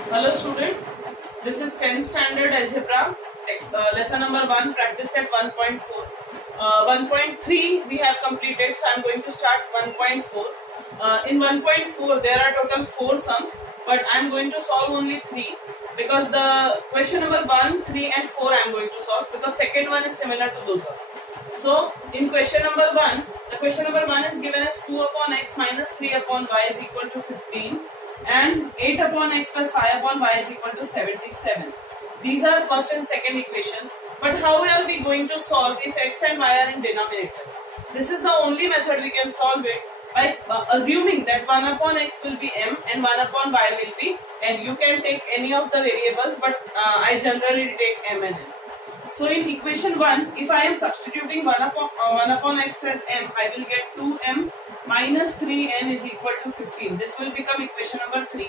Hello students, this is 10th standard algebra, lesson number 1, practice set 1.4. 1.3 we have completed, so I am going to start 1.4. In 1.4 there are total 4 sums, but I am going to solve only 3 because the question number 1, 3 and 4 I am going to solve because second one is similar to those ones. So in question number 1, the question number 1 is given as 2 upon x minus 3 upon y is equal to 15 and 8 upon x plus 5 upon y is equal to 77. These are first and second equations, but how are we going to solve if x and y are in denominators? This is the only method we can solve it by assuming that 1 upon x will be m and 1 upon y will be n. You can take any of the variables, but I generally take m and n. So in equation 1, if I am substituting 1 upon x as m, I will get 2m minus 3n is equal to 15. This will become equation number 3.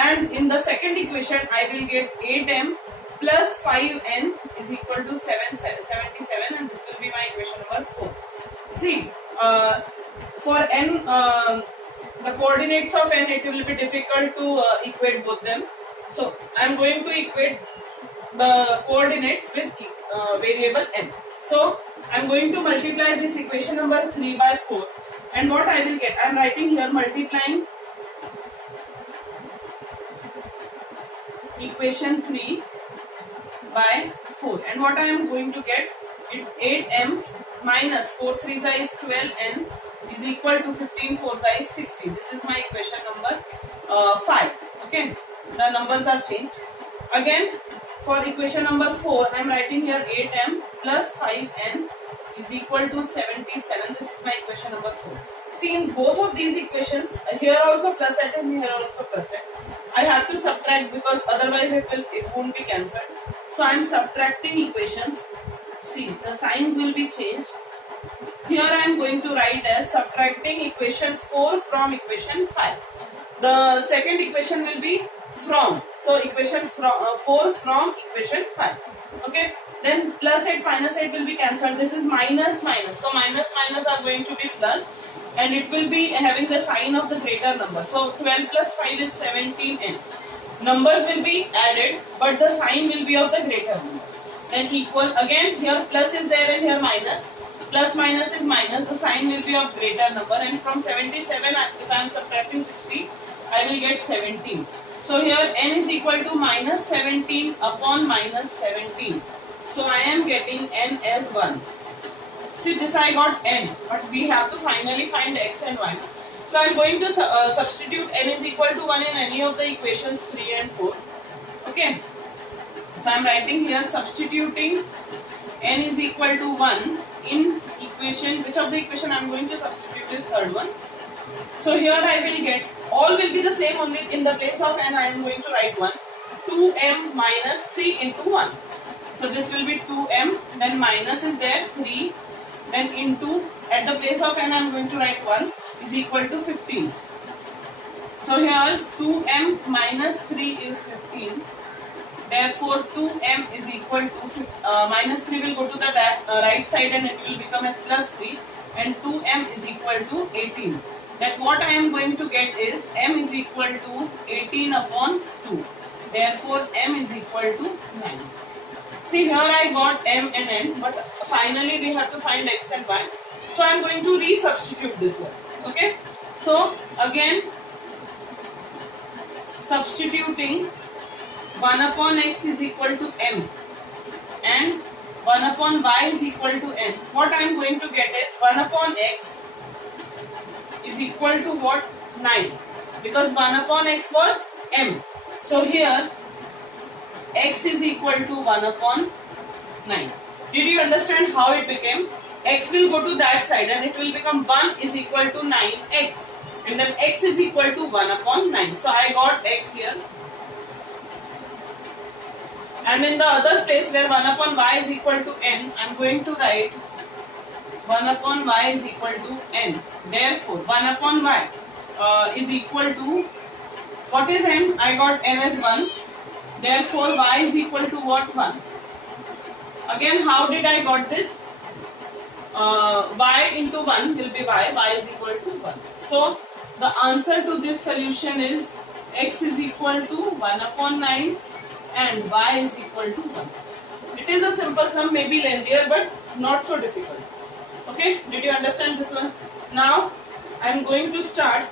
And in the second equation, I will get 8m plus 5n is equal to 77, and this will be my equation number 4. See, for n, the coordinates of n, it will be difficult to equate both them. So I am going to equate the coordinates with variable n. So I am going to multiply this equation number 3 by 4, and what I will get, I am writing here multiplying equation 3 by 4, and what I am going to get, it 8m minus 4 3 is 12n is equal to 15 4 is 16. This is my equation number 5. Okay, the numbers are changed. Again, for equation number 4, I am writing here 8m plus 5n is equal to 77. This is my equation number 4. See, in both of these equations, here also plus at and here also plus at. I have to subtract because otherwise it won't be cancelled. So I am subtracting equations. See, the signs will be changed. Here I am going to write as subtracting equation 4 from equation 5. The second equation will be from. So equation 4 from equation 5. Okay. Then plus 8 minus 8 will be cancelled. This is minus minus. So minus minus are going to be plus, and it will be having the sign of the greater number. So 12 plus 5 is 17n. Numbers will be added, but the sign will be of the greater number. Then equal, again here plus is there and here minus. Plus minus is minus. The sign will be of greater number, and from 77, if I am subtracting 60, I will get 17. So here n is equal to minus 17 upon minus 17. So I am getting n as 1. See, this I got n, but we have to finally find x and y. So I am going to substitute n is equal to 1 in any of the equations 3 and 4. Okay. So I am writing here substituting n is equal to 1 in equation, which of the equation I am going to substitute is third one. So here I will get, all will be the same, only in the place of n I am going to write 1. 2m minus 3 into 1. So this will be 2m, then minus is there 3, then into, at the place of n I am going to write 1 is equal to 15. So here 2m minus 3 is 15. Therefore 2m is equal to minus 3 will go to the right side and it will become as plus 3, and 2m is equal to 18. That what I am going to get is m is equal to 18 upon 2. Therefore m is equal to 9. See, here I got m and n, but finally we have to find x and y. So I am going to resubstitute this one. Okay. So again, substituting 1 upon x is equal to m and 1 upon y is equal to n. What I am going to get is 1 upon x is equal to what? 9. Because 1 upon x was m. So here x is equal to 1 upon 9. Did you understand how it became? X will go to that side and it will become 1 is equal to 9x. And then x is equal to 1 upon 9. So I got x here. And in the other place where 1 upon y is equal to n, I am going to write 1 upon y is equal to n. Therefore, 1 upon y is equal to, what is n? I got n as 1. Therefore, y is equal to what? 1. Again, how did I got this? Y into 1 will be y is equal to 1. So, the answer to this solution is x is equal to 1 upon 9 and y is equal to 1. It is a simple sum, maybe lengthier but not so difficult. Okay, did you understand this one? Now I am going to start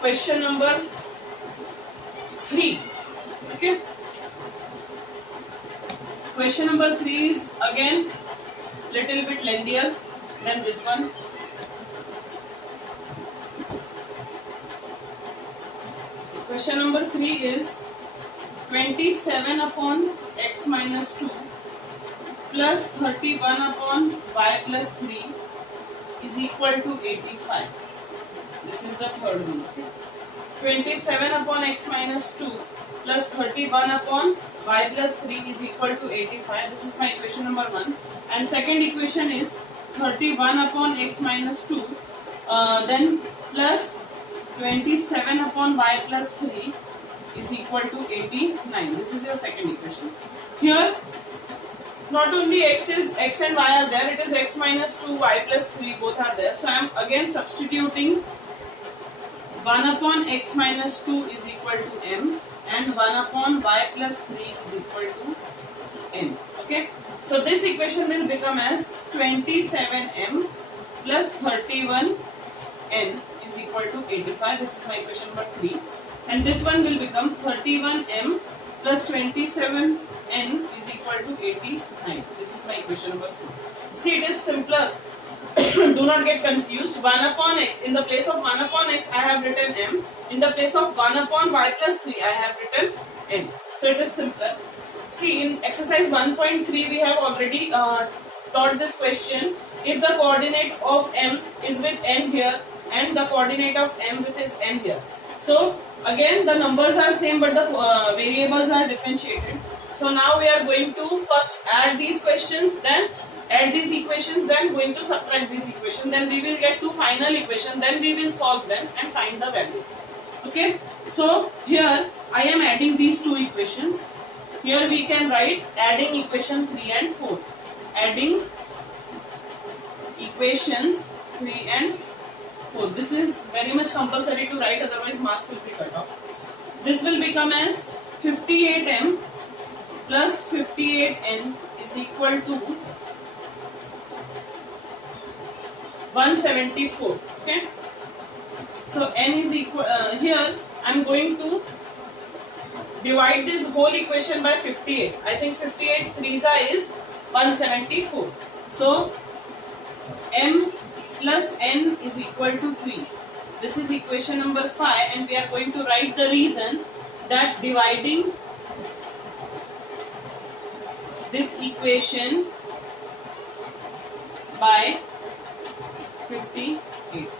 question number 3. Okay, question number 3 is again little bit lengthier than this one. Question number 3 is 27 upon x minus 2 plus 31 upon y plus 3 is equal to 85. This is the third one. 27 upon x minus 2 plus 31 upon y plus 3 is equal to 85. This is my equation number 1. And second equation is 31 upon x minus 2 then plus 27 upon y plus 3 is equal to 89. This is your second equation. Here not only x and y are there, it is x minus 2, y plus 3 both are there. So I am again substituting 1 upon x minus 2 is equal to m and 1 upon y plus 3 is equal to n. Okay. So this equation will become as 27m plus 31n is equal to 85. This is my equation number 3. And this one will become 31m plus 27n is equal to 89. This is my equation number 4. See, it is simpler. Do not get confused. 1 upon x, in the place of 1 upon x I have written m. In the place of 1 upon y plus 3 I have written n. So it is simpler. See, in exercise 1.3 we have already taught this question. If the coordinate of m is with n here and the coordinate of m with is n here. So again the numbers are same but the variables are differentiated. So now we are going to first add these questions, then add these equations, then going to subtract these equations, then we will get to final equation, then we will solve them and find the values. Okay, so here I am adding these two equations. Here we can write adding equation 3 and 4. Adding equations 3 and 4. This is very much compulsory to write, otherwise marks will be cut off. This will become as 58m plus 58n is equal to 174. Okay. So n is equal, here I am going to divide this whole equation by 58. I think 58 3s is 174. So m plus n is equal to 3. This is equation number 5 and we are going to write the reason that dividing this equation by 58.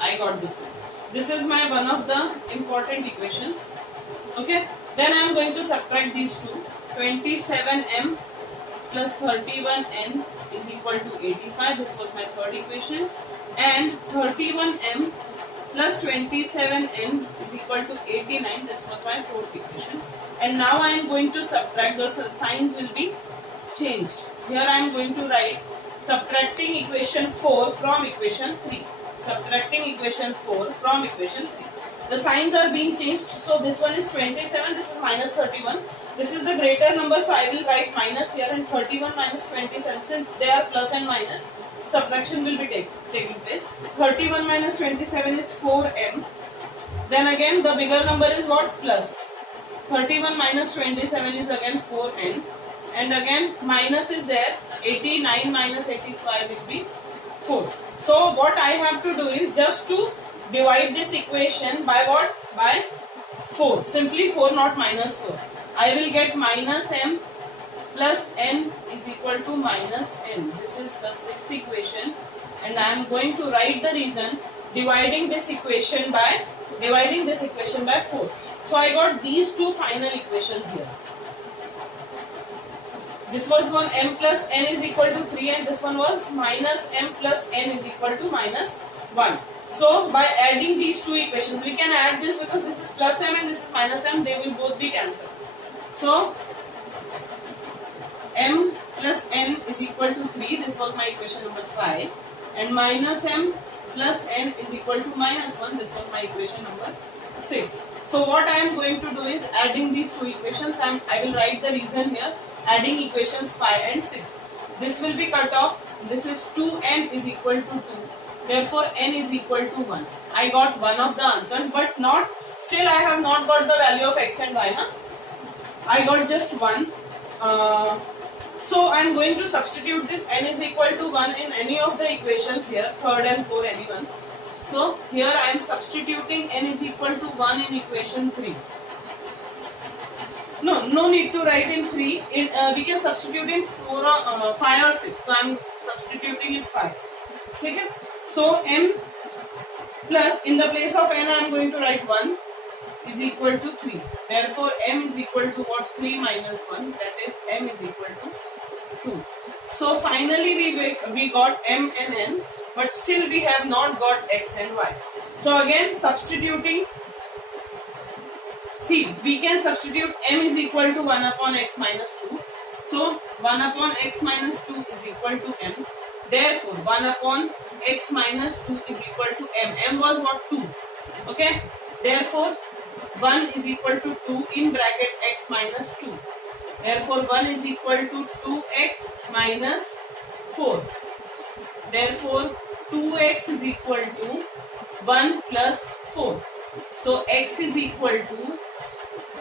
I got this one. This is my one of the important equations. Okay. Then I am going to subtract these two. 27m plus 31n is equal to 85. This was my third equation. And 31m plus 27n is equal to 89. This was my fourth equation. And now I am going to subtract. Those signs will be changed. Here I am going to write subtracting equation 4 from equation 3. Subtracting equation 4 from equation 3. The signs are being changed. So this one is 27, this is minus 31. This is the greater number, so I will write minus here, and 31 minus 27. Since they are plus and minus, subtraction will be taking place. 31 minus 27 is 4m. Then again the bigger number is what? Plus. 31 minus 27 is again 4n. And again minus is there. 89 minus 85 will be 4. So what I have to do is just to divide this equation by what? By 4. Simply 4, not minus 4. I will get minus m plus n is equal to minus n. This is the sixth equation, and I am going to write the reason dividing this equation by 4. So I got these two final equations here. This was one m plus n is equal to 3, and this one was minus m plus n is equal to minus 1. So by adding these two equations, we can add this because this is plus m and this is minus m, they will both be cancelled. So m plus n is equal to 3, this was my equation number 5, and minus m plus n is equal to minus 1, this was my equation number 6. So what I am going to do is adding these two equations. I will write the reason here. Adding equations 5 and 6. This will be cut off. This is 2n is equal to 2. Therefore n is equal to 1. I got one of the answers, but not still I have not got the value of x and y. I got just one. So I am going to substitute this n is equal to 1 in any of the equations here, third and fourth, anyone. So here I am substituting n is equal to 1 in equation 3. No need to write in 3. We can substitute in 5 or 6. So I am substituting in 5. Second, so m plus, in the place of n I am going to write 1 is equal to 3. Therefore m is equal to what? 3 minus 1, that is m is equal to 2. So finally we got m and n, but still we have not got x and y. So again substituting, see, we can substitute m is equal to 1 upon x minus 2. So 1 upon x minus 2 is equal to m. Therefore 1 upon x minus 2 is equal to m. M was what? 2. Okay. Therefore 1 is equal to 2 in bracket x minus 2. Therefore 1 is equal to 2x minus 4. Therefore 2x is equal to 1 plus 4. So x is equal to,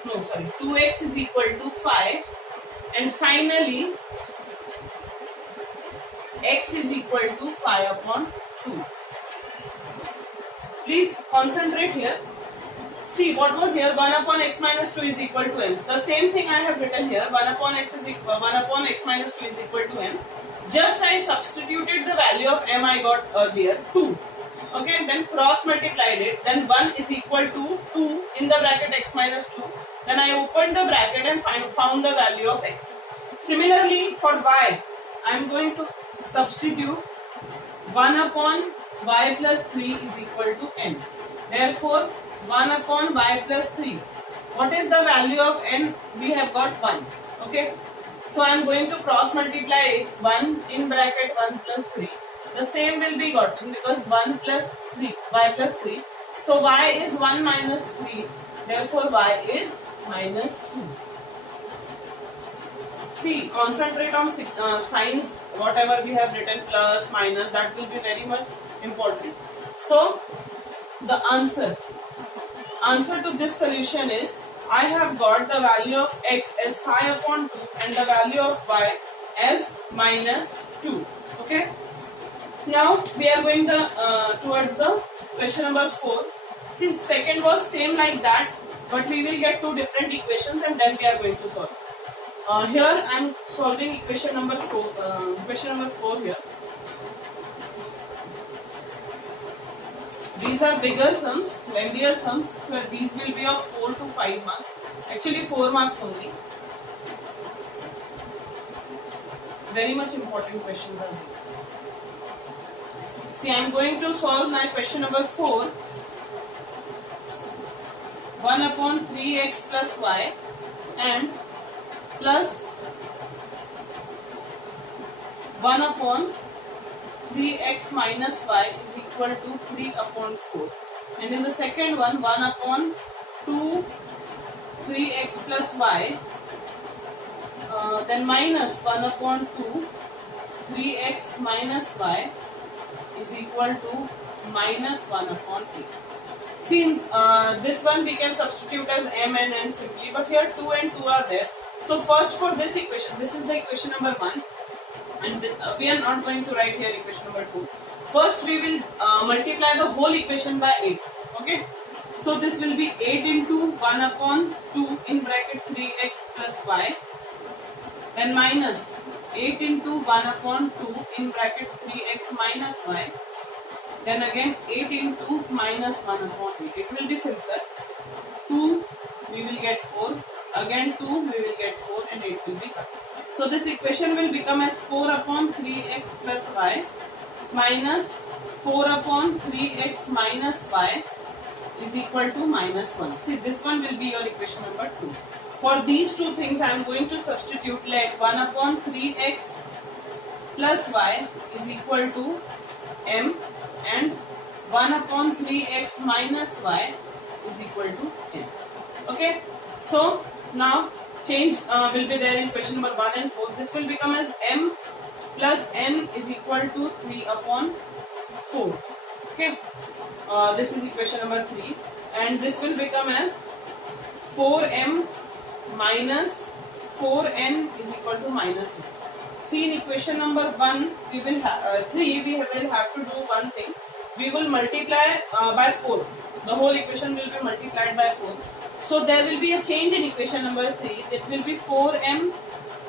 2x is equal to 5. And finally x is equal to 5 upon 2. Please concentrate here. See, what was here? 1 upon x minus 2 is equal to m. The same thing I have written here. 1 upon x minus 2 is equal to m. Just I substituted the value of m I got earlier, 2. Okay, then cross multiplied it. Then 1 is equal to 2 in the bracket x minus 2. Then I opened the bracket and found the value of x. Similarly for y, I am going to substitute 1 upon y plus 3 is equal to n. Therefore 1 upon y plus 3. What is the value of n? We have got 1. Okay. So I am going to cross multiply 1 in bracket 1 plus 3. The same will be gotten because 1 plus 3, y plus 3. So y is 1 minus 3. Therefore y is minus 2. See, concentrate on signs, whatever we have written, plus, minus, that will be very much important. So the answer to this solution is, I have got the value of x as 5 upon 2 and the value of y as minus 2. Okay. Now we are going towards the question number 4. Since second was same like that, but we will get two different equations and then we are going to solve. Here I am solving equation number 4. Question number 4 here. These are bigger sums, lengthier sums, so these will be of 4 to 5 marks. Actually 4 marks only. Very much important questions are these. See, I am going to solve my question number 4. 1 upon 3x plus y and plus 1 upon 3x minus y is equal to 3 upon 4. And in the second one, 1 upon 2 3x plus y, then minus 1 upon 2 3x minus y is equal to minus 1 upon 8. See, this one we can substitute as m and n simply, but here 2 and 2 are there. So first for this equation, this is the equation number 1. And we are not going to write here equation number 2. First we will multiply the whole equation by 8. Okay. So this will be 8 into 1 upon 2 in bracket 3x plus y. Then minus 8 into 1 upon 2 in bracket 3x minus y. Then again 8 into minus 1 upon 8. It will be simpler. 2 we will get 4. Again 2 we will get 4 and 8 will be cut. So this equation will become as 4 upon 3x plus y minus 4 upon 3x minus y is equal to minus 1. See, this one will be your equation number 2. For these two things I am going to substitute. Let 1 upon 3x plus y is equal to m and 1 upon 3x minus y is equal to n. Okay, so now change will be there in question number 1 and 4. This will become as m plus n is equal to 3 upon 4. Okay, this is equation number 3, and this will become as 4m minus 4n is equal to minus 1. See, in equation number 1 we will 3 we will have to do one thing. We will multiply by 4. The whole equation will be multiplied by 4. So there will be a change in equation number 3. It will be 4m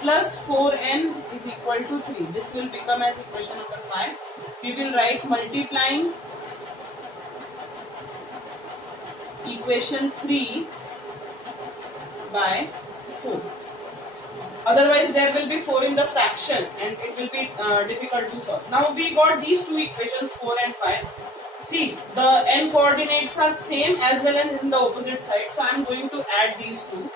plus 4n is equal to 3. This will become as equation number 5. We will write multiplying equation 3 by 4. Otherwise there will be 4 in the fraction and it will be difficult to solve. Now we got these two equations 4 and 5. See, the n coordinates are same as well as in the opposite side. So I am going to add these two.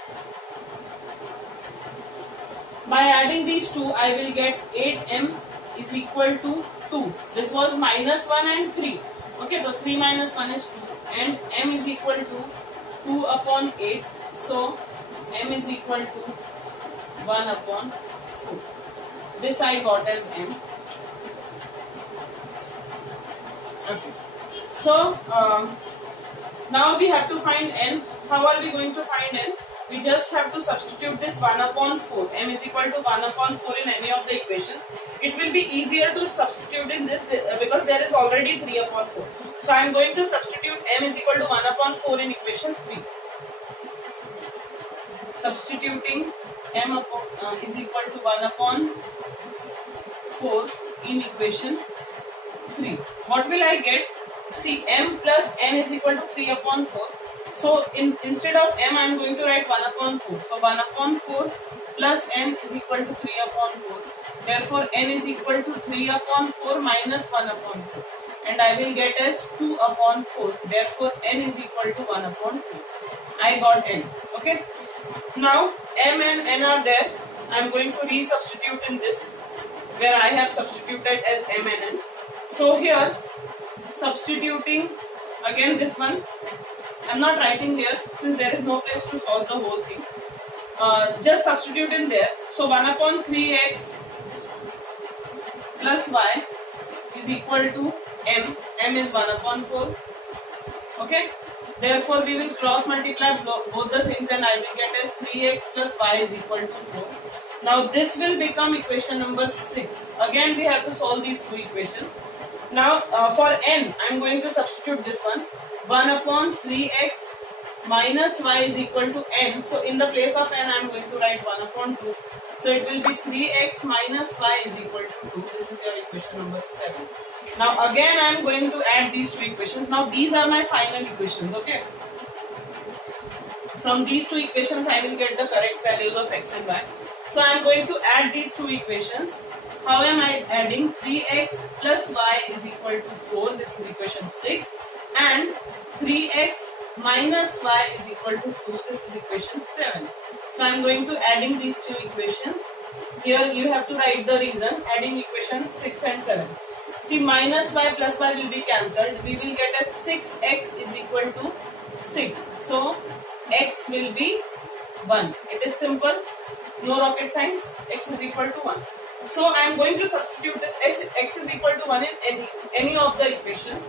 By adding these two, I will get 8m is equal to 2. This was minus 1 and 3. Okay, so 3 minus 1 is 2. And m is equal to 2 upon 8. So m is equal to 1 upon 4. This I got as m. Okay. So now we have to find n. How are we going to find n? We just have to substitute this 1 upon 4. M is equal to 1 upon 4 in any of the equations. It will be easier to substitute in this because there is already 3 upon 4. So I am going to substitute m is equal to 1 upon 4 in equation 3. Substituting m upon, is equal to 1 upon 4 in equation 3. What will I get? See, m plus n is equal to 3 upon 4. So instead of m, I am going to write 1 upon 4. So 1 upon 4 plus n is equal to 3 upon 4. Therefore, n is equal to 3 upon 4 minus 1 upon 4. And I will get as 2 upon 4. Therefore, n is equal to 1 upon 2. I got n. Okay. Now, m and n are there. I am going to resubstitute in this where I have substituted as m and n. So here, substituting again this one. I am not writing here since there is no place to solve the whole thing. Just substitute in there. So 1 upon 3x plus y is equal to m. M is 1 upon 4. Okay. Therefore, we will cross multiply both the things and I will get as 3x plus y is equal to 4. Now this will become equation number 6. Again we have to solve these two equations. Now for n, I am going to substitute this one. 1 upon 3x minus y is equal to n. So in the place of n, I am going to write 1 upon 2. So it will be 3x minus y is equal to 2. This is your equation number 7. Now again I am going to add these two equations. Now these are my final equations. Okay. From these two equations, I will get the correct values of x and y. So I am going to add these two equations. How am I adding? 3x plus y is equal to 4. This is equation 6. And 3x minus y is equal to 2. This is equation 7. So I am going to adding these two equations. Here you have to write the reason. Adding equation 6 and 7. See, minus y plus y will be cancelled. We will get as 6x is equal to 6. So x will be 1. It is simple. No rocket science. X is equal to 1. So I am going to substitute this x is equal to 1 in any of the equations.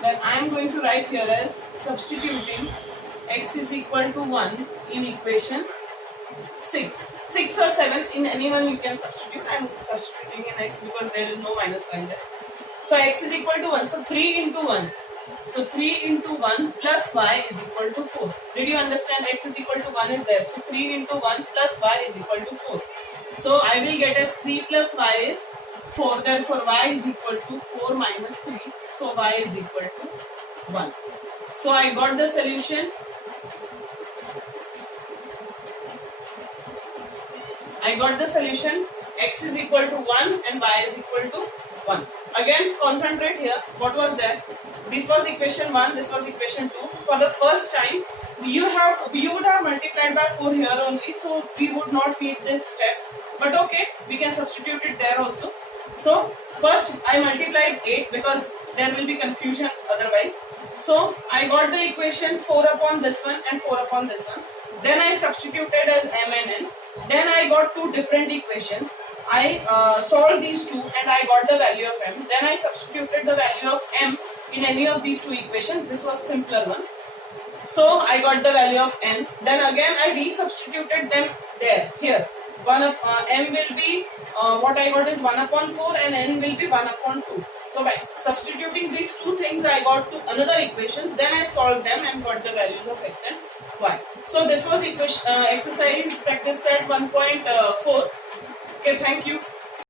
Then I am going to write here as substituting x is equal to 1 in equation 6. 6 or 7, in any one you can substitute. I am substituting in x because there is no minus sign there. So x is equal to 1. So 3 into 1. So 3 into 1 plus y is equal to 4. Did you understand? X is equal to 1 is there. So 3 into 1 plus y is equal to 4. So I will get as 3 plus y is 4. Therefore y is equal to 4 minus 3. So y is equal to 1. So I got the solution. I got the solution. X is equal to 1 and y is equal to 1. Again, concentrate here. What was there? This was equation 1, this was equation 2. For the first time, you would have multiplied by 4 here only, so we would not need this step. But okay, we can substitute it there also. So first I multiplied 8 because there will be confusion otherwise. So I got the equation 4 upon this one and 4 upon this one. Then I substituted as m and n. Then I got two different equations. I solved these two and I got the value of m. Then I substituted the value of m in any of these two equations. This was simpler one. So I got the value of n. Then again I resubstituted them there, here. M will be, what I got is 1 upon 4 and n will be 1 upon 2. So by substituting these two things I got to another equation. Then I solved them and got the values of x and y. So this was exercise practice set 1.4. Okay, thank you.